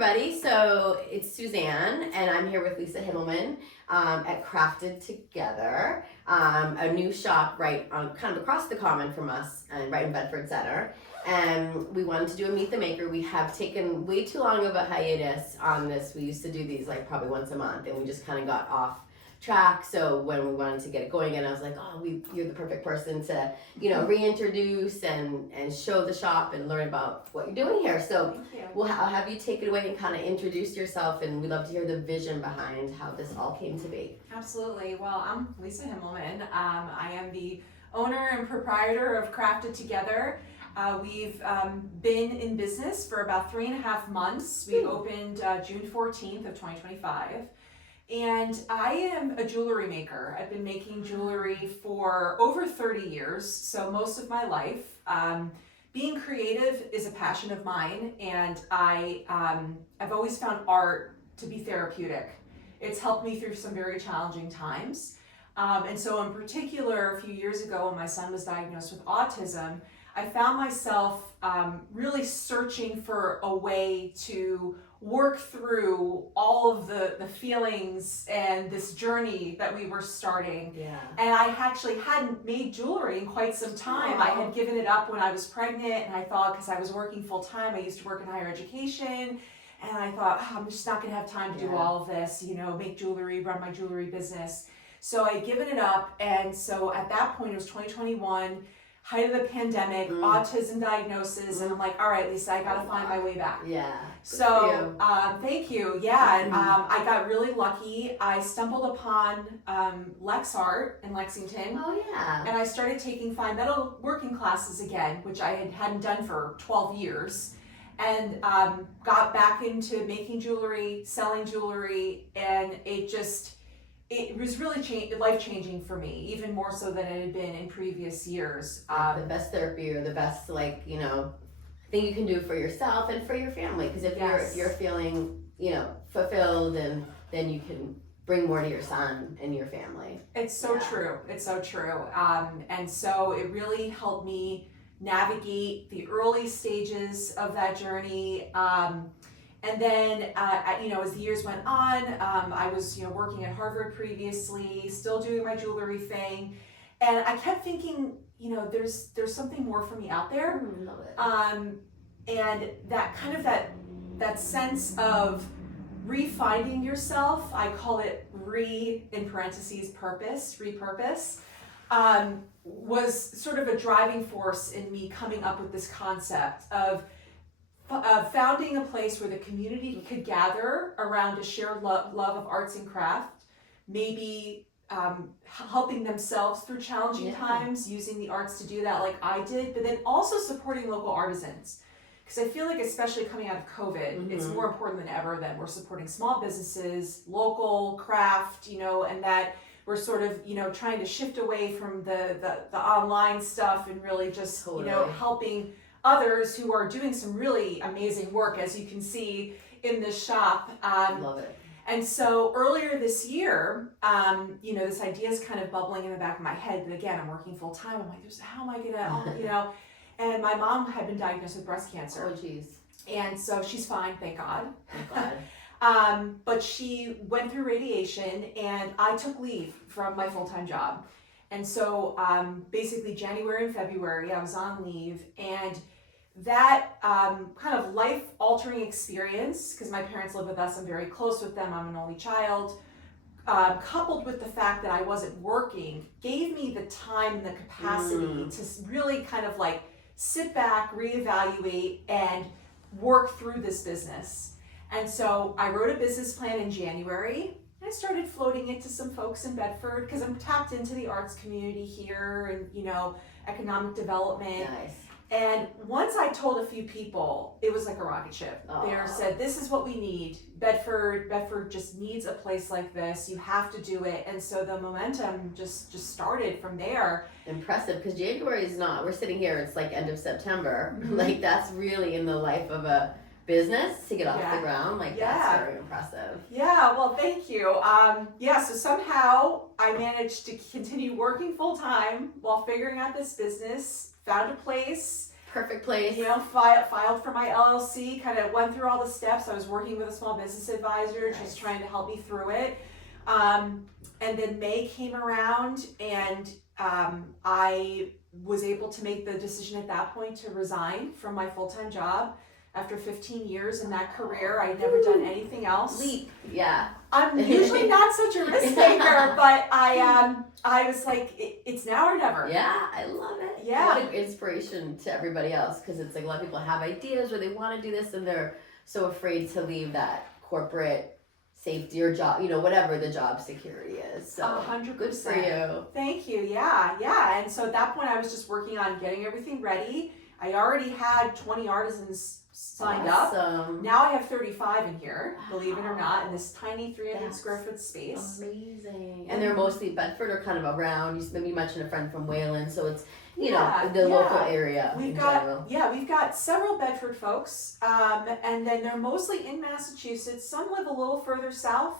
everybody. So it's Suzanne, and I'm here with Lisa Himmelman at Crafted Together, a new shop right on kind of across the common from us, and right in Bedford Center. And we wanted to do a Meet the Maker. We have taken way too long of a hiatus on this. We used to do these like probably once a month, and we just kind of got off track. So when we wanted to get it going again, I was like, oh, you're the perfect person to, reintroduce and show the shop and learn about what you're doing here. So I'll have you take it away and kind of introduce yourself, and we'd love to hear the vision behind how this all came to be. Absolutely. Well, I'm Lisa Himmelman. I am the owner and proprietor of Crafted Together. We've been in business for about 3.5 months. We opened June 14th of 2025. And I am a jewelry maker. I've been making jewelry for over 30 years, so most of my life. Being creative is a passion of mine, and I've always found art to be therapeutic. It's helped me through some very challenging times. And so in particular, a few years ago when my son was diagnosed with autism, I found myself really searching for a way to work through all of the feelings and this journey that we were starting. Yeah. And I actually hadn't made jewelry in quite some time. I had given it up when I was pregnant, and I thought, because I was working full time, I used to work in higher education, and I thought, I'm just not gonna have time to do all of this, make jewelry, run my jewelry business. So I had given it up, and so at that point, it was 2021, height of the pandemic, autism diagnosis, and I'm like, all right, Lisa, I gotta find my way back. Yeah. So, thank you. Yeah, and I got really lucky. I stumbled upon Lex Art in Lexington. Oh yeah. And I started taking fine metal working classes again, which I hadn't done for 12 years. And got back into making jewelry, selling jewelry, and it was really life-changing for me, even more so than it had been in previous years. The best therapy, or the best thing you can do for yourself and for your family, because if you're feeling fulfilled, and then you can bring more to your son and your family. It's so true. It's so true. And so it really helped me navigate the early stages of that journey. And then, as the years went on, I was, working at Harvard previously, still doing my jewelry thing, and I kept thinking, there's something more for me out there. Love it. And that kind of that sense of refinding yourself, I call it repurpose, was sort of a driving force in me coming up with this concept of founding a place where the community could gather around a shared love of arts and craft, maybe helping themselves through challenging times, using the arts to do that like I did, but then also supporting local artisans. Because I feel like, especially coming out of COVID, it's more important than ever that we're supporting small businesses, local craft, and that we're sort of, trying to shift away from the online stuff and really just, helping others who are doing some really amazing work, as you can see in this shop. Love it. And so earlier this year, this idea is kind of bubbling in the back of my head. But again, I'm working full time. I'm like, how am I gonna, And my mom had been diagnosed with breast cancer. Oh, geez. And so she's fine, thank God. Thank God. But she went through radiation, and I took leave from my full-time job. And so basically January and February, I was on leave, and that kind of life-altering experience, because my parents live with us, I'm very close with them, I'm an only child, coupled with the fact that I wasn't working, gave me the time and the capacity to really kind of like sit back, reevaluate, and work through this business. And so I wrote a business plan in January. I started floating it to some folks in Bedford, because I'm tapped into the arts community here and, economic development. Nice. And once I told a few people, it was like a rocket ship. They said, this is what we need. Bedford just needs a place like this. You have to do it. And so the momentum just started from there. Impressive, because January is not, we're sitting here, it's like end of September. Like, that's really in the life of a business to get off the ground. Like, that's very impressive. Yeah, well, thank you. So somehow I managed to continue working full time while figuring out this business, found a place, Perfect place. You know, filed for my LLC, kind of went through all the steps. I was working with a small business advisor, Nice. just trying to help me through it. And then May came around, and I was able to make the decision at that point to resign from my full-time job. After 15 years in that career, I'd never done anything else. Leap. Yeah. I'm usually not such a risk taker, but I was like, it's now or never. Yeah, I love it. Yeah. What an inspiration to everybody else, because it's like a lot of people have ideas or they want to do this and they're so afraid to leave that corporate safety or job, you know, whatever the job security is. So 100%. good for you. Thank you. Yeah. And so at that point, I was just working on getting everything ready. I already had 20 artisans signed up. Now I have 35 in here, believe it or not, in this tiny 300 square foot space. Amazing. And they're mostly Bedford or kind of around. You mentioned a friend from Wayland, so it's, you know, the local area in general. We've got several Bedford folks, and then they're mostly in Massachusetts. Some live a little further south,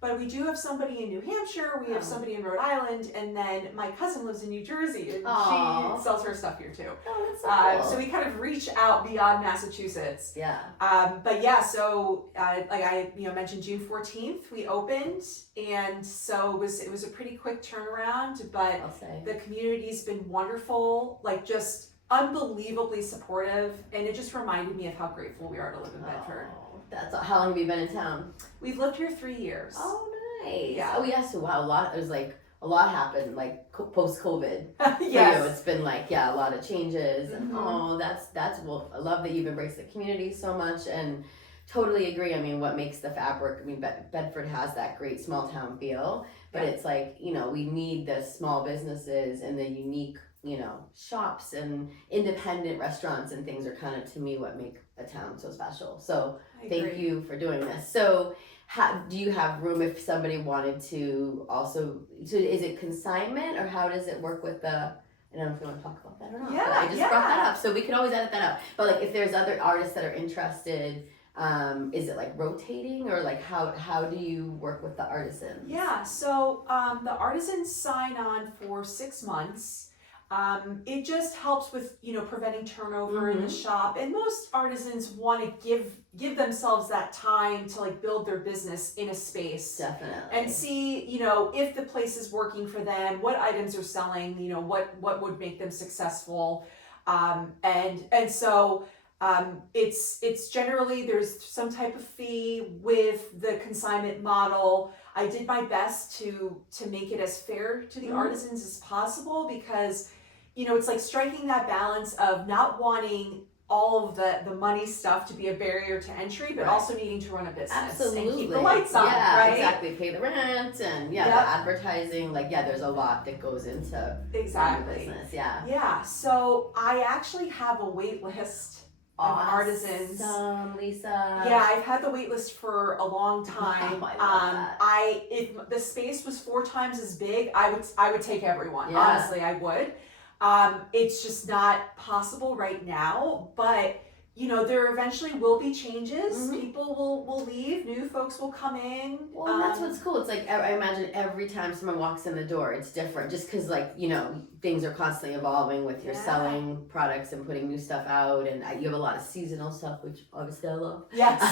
but we do have somebody in New Hampshire, we have somebody in Rhode Island, and then my cousin lives in New Jersey, and she sells her stuff here too. Oh, that's so cool. So we kind of reach out beyond Massachusetts. Yeah. But yeah, so like I mentioned, June 14th we opened, and so it was a pretty quick turnaround, but I'll say. the community's been wonderful, like just unbelievably supportive, and it just reminded me of how grateful we are to live in Bedford. That's how long have you been in town? We've lived here 3 years. Oh, nice. Yeah. Oh, yeah. So wow, a lot happened like post COVID. Yes. It's been like a lot of changes, and that's well. I love that you've embraced the community so much, and totally agree. I mean, what makes the fabric? I mean, Bedford has that great small town feel, but it's like, you know, we need the small businesses and the unique, you know, shops and independent restaurants and things are kind of, to me, what make a town so special. So thank you for doing this. So do you have room if somebody wanted to also, so is it consignment, or how does it work with the, I don't know if you want to talk about that or not, but I just brought that up, so we could always edit that out. But like, if there's other artists that are interested, is it like rotating, or like how do you work with the artisans? Yeah, so the artisans sign on for 6 months. It just helps with, you know, preventing turnover in the shop, and most artisans want to give themselves that time to like build their business in a space. Definitely. And see, you know, if the place is working for them, what items are selling, you know, what would make them successful, and so it's generally, there's some type of fee with the consignment model. I did my best to make it as fair to the artisans as possible, because, you know, it's like striking that balance of not wanting all of the money stuff to be a barrier to entry, but also needing to run a business and keep the lights on, right? Exactly. Pay the rent and the advertising. Like, there's a lot that goes into running a business. Yeah. So I actually have a wait list of artisans. Lisa. Yeah, I've had the wait list for a long time. I love that. If the space was 4 times as big, I would take everyone. Yeah. Honestly, I would. It's just not possible right now, but you know, there eventually will be changes. People will leave, new folks will come in. Well, that's what's cool. It's like, I imagine every time someone walks in the door, it's different, just because, like, you know, things are constantly evolving with your selling products and putting new stuff out, and you have a lot of seasonal stuff, which obviously I love. Yes.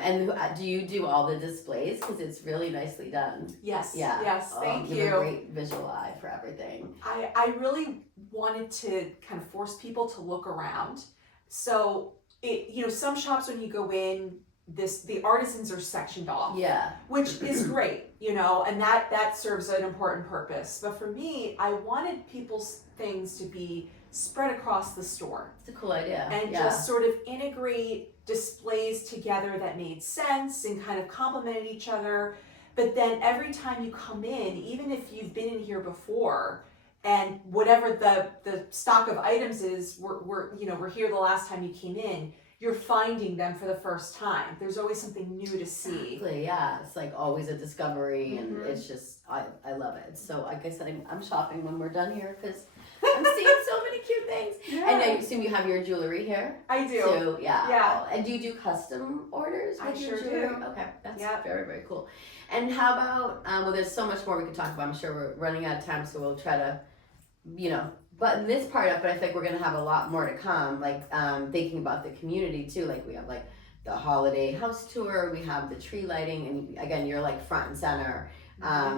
And do you do all the displays? Because it's really nicely done. Yes. Yeah. Yes. Thank you. You have a great visual eye for everything. I really wanted to kind of force people to look around. So some shops, when you go in, the artisans are sectioned off. Yeah. Which is great, you know, and that serves an important purpose. But for me, I wanted people's things to be spread across the store. It's a cool idea. And just sort of integrate displays together that made sense and kind of complemented each other. But then every time you come in, even if you've been in here before, and whatever the stock of items is, we're here the last time you came in, you're finding them for the first time. There's always something new to see. Exactly, yeah. It's like always a discovery, and it's just, I love it. So like I said, I'm shopping when we're done here, because I'm seeing so many cute things. Yeah. And I assume you have your jewelry here? I do. So, yeah. Yeah. And do you do custom orders with your sure jewelry? do. Okay, that's very, very cool. And how about, well, there's so much more we could talk about. I'm sure we're running out of time, so we'll try to, button this part up, but I feel like we're gonna have a lot more to come. Like thinking about the community too. Like we have like the holiday house tour, we have the tree lighting, and again, you're like front and center.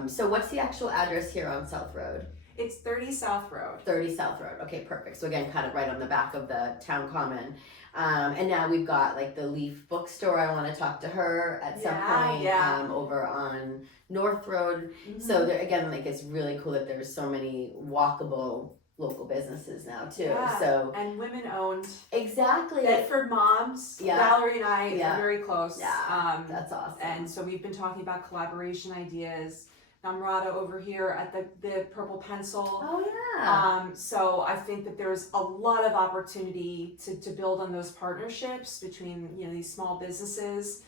So what's the actual address here on South Road? It's 30 South Road. 30 South Road. Okay, perfect. So again, kind of right on the back of the town common. And now we've got like the Leaf bookstore. I want to talk to her at some point over on North Road. So there, again, like it's really cool that there's so many walkable local businesses now too. So and women owned. Exactly. Bedford moms. Valerie and I are very close. That's awesome. And so we've been talking about collaboration ideas. Namrata over here at the Purple Pencil. Oh yeah. So I think that there's a lot of opportunity to build on those partnerships between these small businesses.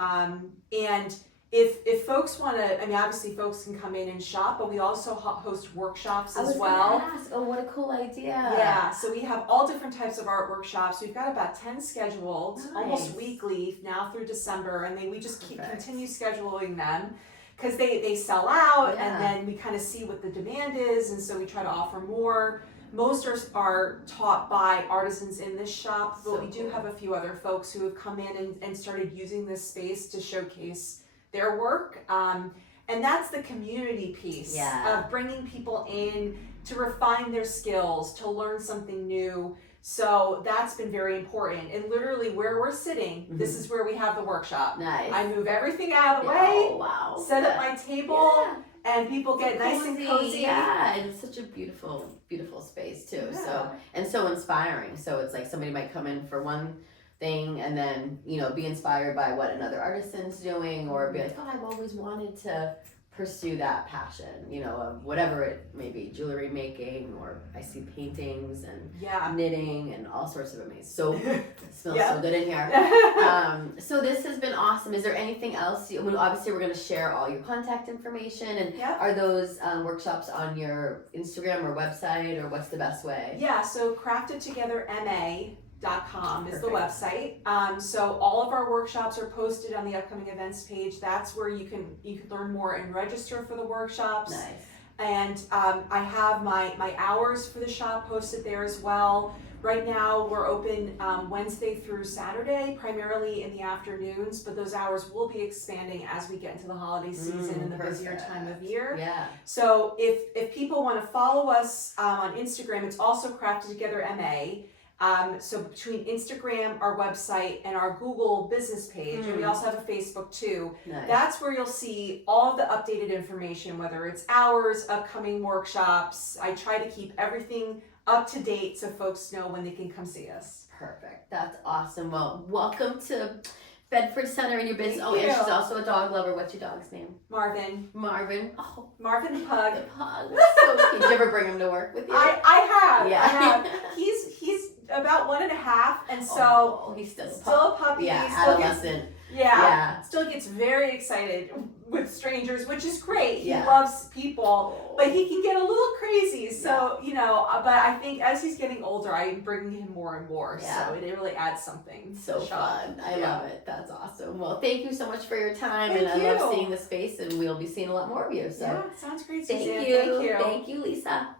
And if folks want to, I mean, obviously folks can come in and shop, but we also host workshops as well. Gonna ask. Oh, what a cool idea. Yeah, so we have all different types of art workshops. We've got about 10 scheduled, almost weekly now through December, and we just continue scheduling them because they sell out, and then we kind of see what the demand is, and so we try to offer more. Most are taught by artisans in this shop, but we do have a few other folks who have come in and started using this space to showcase their work. And that's the community piece of bringing people in to refine their skills, to learn something new. So that's been very important. And literally where we're sitting, this is where we have the workshop. Nice. I move everything out of the way, set up my table, and people get nice and cozy. Yeah, and it's such a beautiful, beautiful space too. Yeah. So inspiring. So it's like somebody might come in for one thing and then, be inspired by what another artisan's doing, or be like, oh, I've always wanted to pursue that passion, of whatever it may be, jewelry making, or I see paintings and knitting and all sorts of amazing. So it smells so good in here. So this has been awesome. Is there anything else? Obviously we're going to share all your contact information, and are those workshops on your Instagram or website, or what's the best way? Yeah, so craftedtogetherma.com is the website. So all of our workshops are posted on the upcoming events page. That's where you can learn more and register for the workshops. Nice. And I have my hours for the shop posted there as well. Right now we're open Wednesday through Saturday, primarily in the afternoons, but those hours will be expanding as we get into the holiday season and the busier time of year. Yeah. So if people want to follow us on Instagram, it's also Crafted Together MA. So between Instagram, our website, and our Google business page, and we also have a Facebook too, that's where you'll see all of the updated information, whether it's hours, upcoming workshops. I try to keep everything up to date so folks know when they can come see us. Perfect. That's awesome. Well, welcome to Bedford Center in your business. Thank you. And she's also a dog lover. What's your dog's name? Marvin. Oh, Marvin the pug. the pug. That's so cute. Did you ever bring him to work with you? I have. Yeah. I have. He's about 1.5, and so he's still a puppy. Yeah, still adolescent. Still gets very excited with strangers, which is great. He Yeah. loves people, but he can get a little crazy. So, but I think as he's getting older, I'm bringing him more and more. Yeah. So it really adds something. So fun. I love it. That's awesome. Well, thank you so much for your time. Thank and you. I love seeing the space, and we'll be seeing a lot more of you. So Yeah, sounds great, Suzanne. thank you. Thank you. Thank you, Lisa.